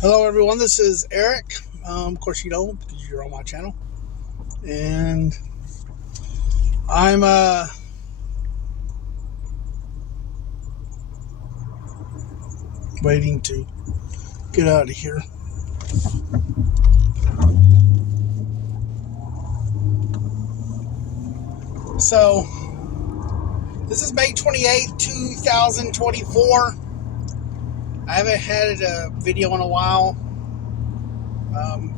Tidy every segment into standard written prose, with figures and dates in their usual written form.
Hello everyone, this is Eric. Of course you don't because you're on my channel. And I'm waiting to get out of here. So this is May 28th, 2024. I haven't had a video in a while.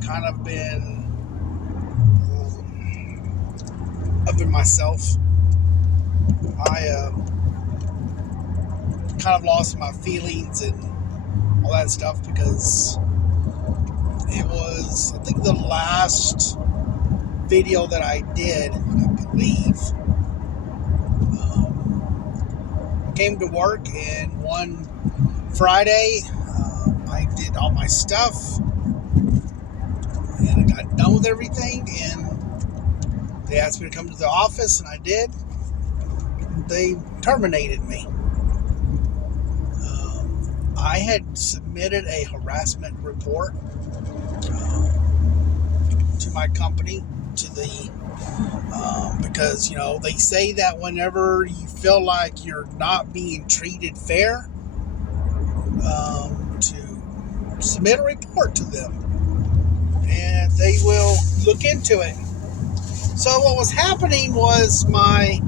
Kind of been up in myself. I kind of lost my feelings and all that stuff because it was, I think, the last video that I did, I believe. I came to work, and one Friday, I did all my stuff, and I got done with everything, and they asked me to come to the office, and I did. They terminated me. I had submitted a harassment report to my company, to the because they say that whenever you feel like you're not being treated fair, to submit a report to them, and they will look into it. So what was happening was my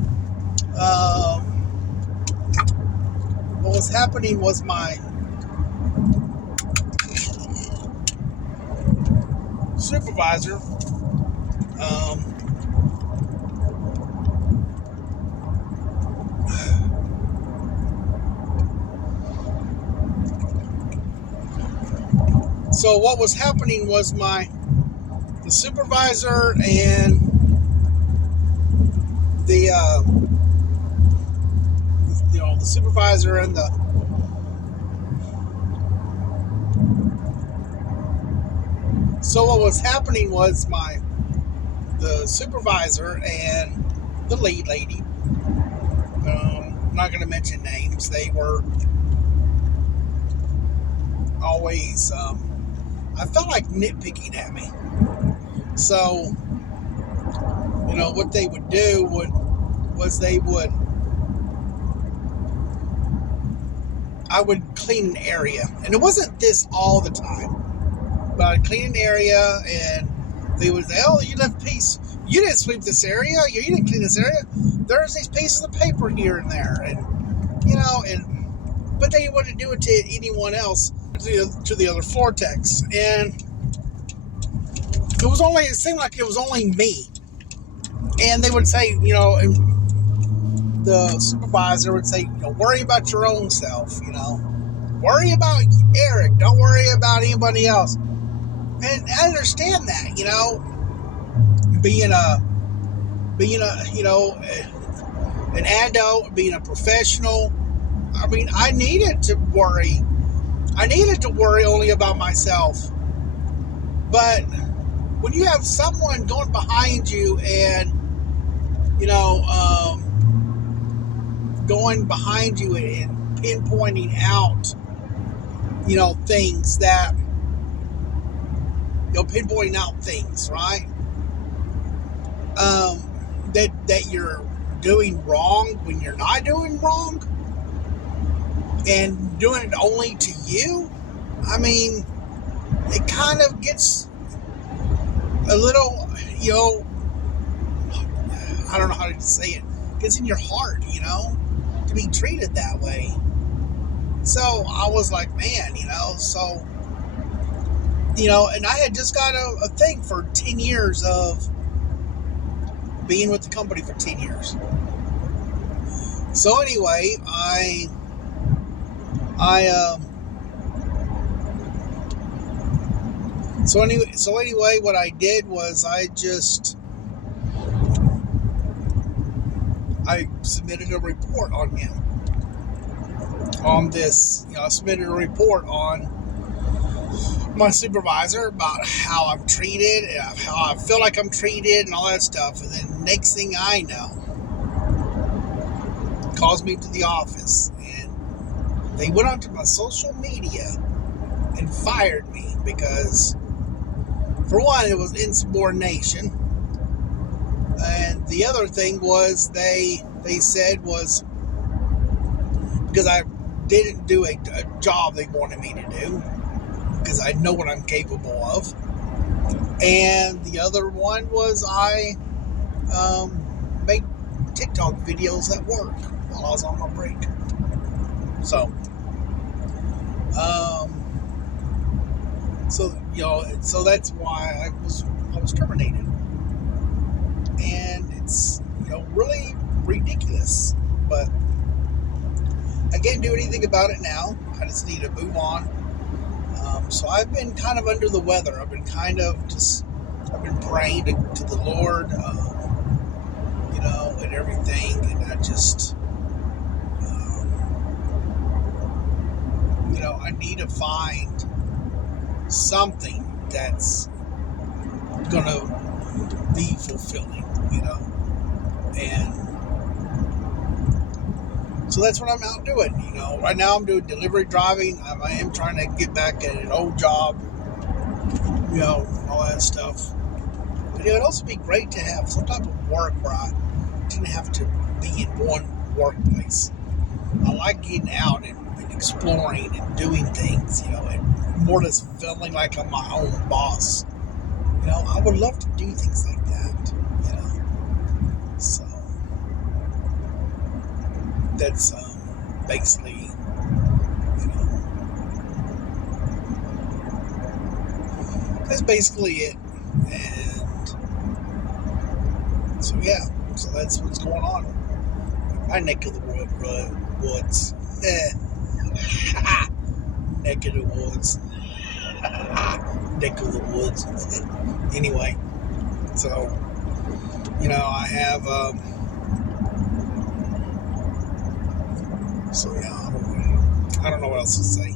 supervisor so what was happening was the supervisor and the the supervisor and so what was happening was the supervisor and the lead lady, I'm not going to mention names, they were always I felt like nitpicking at me. So what they would do I would clean an area, and it wasn't this all the time, but I'd clean an area, and they would say, "Oh, you left piece. You didn't sweep this area. You didn't clean this area. There's these pieces of paper here and there," but they wouldn't do it to anyone else, to the other floor techs, and it seemed like it was only me. And they would say, and the supervisor would say, worry about your own self, worry about Eric, don't worry about anybody else. And I understand that, being an adult, being a professional. I mean, I needed to worry only about myself. But when you have someone going behind you and going behind you and pinpointing out things that pinpointing out things, right, that you're doing wrong when you're not doing wrong, and doing it only to you, I mean, it kind of gets a little, I don't know how to say it. It's in your heart, to be treated that way. So I was like, man, and I had just got a thing for 10 years of being with the company for 10 years. So anyway, So anyway, what I did was I submitted a report on him. On this, I submitted a report on my supervisor about how I'm treated, and how I feel like I'm treated, and all that stuff. And then next thing I know, calls me to the office, and they went onto my social media and and fired me because, for one, it was insubordination. And the other thing was they said was because I didn't do a job they wanted me to do, because I know what I'm capable of. And the other one was I make TikTok videos at work while I was on my break. So, so that's why I was terminated. And it's, really ridiculous. But I can't do anything about it now. I just need to move on. So I've been kind of under the weather. I've been praying to the Lord, and everything. And I just, I need to find something that's going to be fulfilling, and so that's what I'm out doing. Right now I'm doing delivery driving. I am trying to get back at an old job, all that stuff. But it'd also be great to have some type of work where I didn't have to be in one workplace. I like getting out and exploring and doing things, and more or less feeling like I'm my own boss. I would love to do things like that, So that's basically, that's basically it. And so, yeah, so that's what's going on in my neck of the woods. Neck of the woods. Neck of the woods. Anyway, so, I have, so yeah, I don't know what else to say.